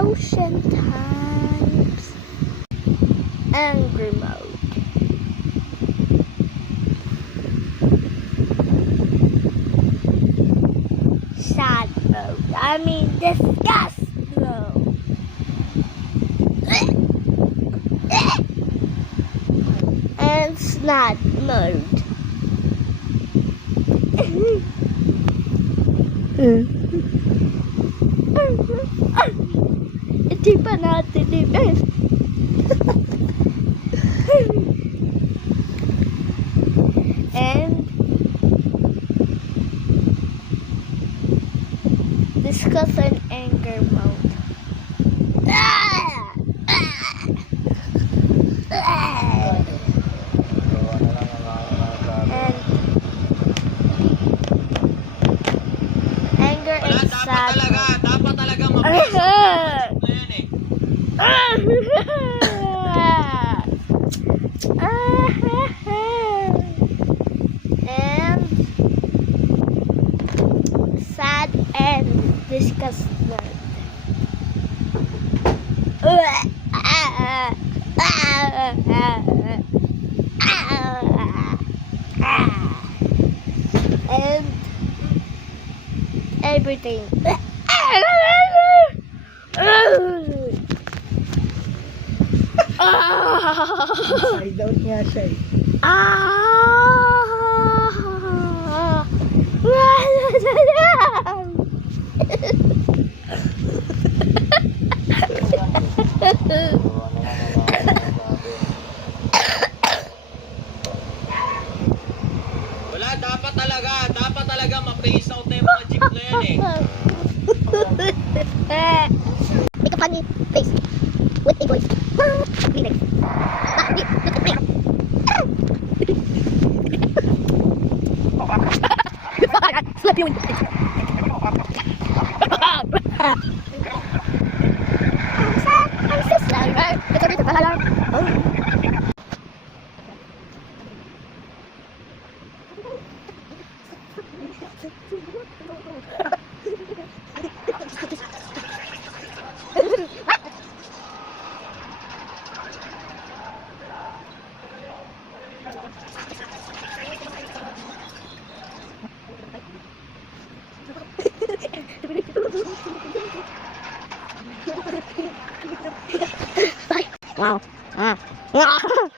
Ocean times. Angry mode. Sad mode. I mean disgust mode. And snot mode. Hindi pa natin i-best. And discuss an anger mode. And anger and sad mode. Dapat talaga mapisa na yan eh. And sad and disgusted. And everything. Side out nga siya eh. Wala, dapat talaga ma-face out na yung mga jeep na yan eh. Make a funny face with a voice. Remix. Slap you in the face. I'm so sorry. Wow.